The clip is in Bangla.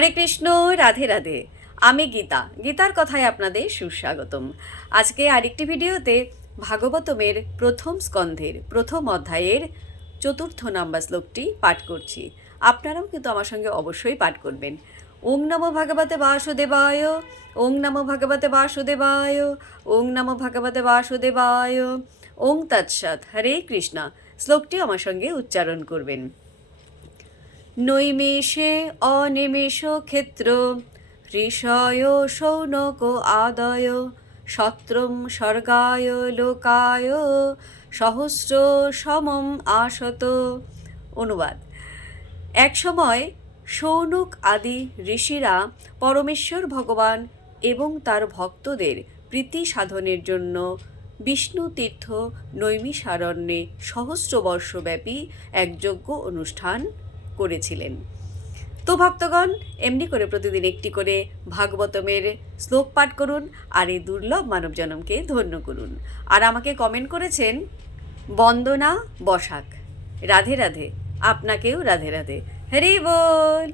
হরে কৃষ্ণ, রাধে রাধে। আমি গীতার কথায় আপনাদের সুস্বাগতম। আজকে আরেকটি ভিডিওতে ভাগবতমের প্রথম স্কন্ধের প্রথম অধ্যায়ের 4th নম্বর শ্লোকটি পাঠ করছি। আপনারাও কিন্তু আমার সঙ্গে অবশ্যই পাঠ করবেন। ওং নমো ভগবতে বাসুদেবায়, ওং নমো ভগবতে বাসুদেবায়, ওং নমো ভগবতে বাসুদেবায়, ওং তৎসৎ। হরে কৃষ্ণ। শ্লোকটি আমার সঙ্গে উচ্চারণ করবেন। নৈমেষে অনিমেষ ক্ষেত্র ঋষয় শৌনক আদয় সত্রম স্বর্গায় লোকায় সহস্র সমম আসত। অনুবাদ: এক সময় শৌনক আদি ঋষিরা পরমেশ্বর ভগবান এবং তার ভক্তদের প্রীতি সাধনের জন্য বিষ্ণু তীর্থ নৈমিষারণ্যে সহস্র বর্ষব্যাপী এক যজ্ঞ অনুষ্ঠান করেছিলেন। তো ভক্তগণ, এমনি করে প্রতিদিন একটি করে ভাগবতমের শ্লোক পাঠ করুন আর এই দুর্লভ মানব জন্মকে ধন্য করুন। আর আমাকে কমেন্ট করেছেন বন্দনা বসাক। রাধে রাধে। আপনাকেও রাধে রাধে। হরি বল।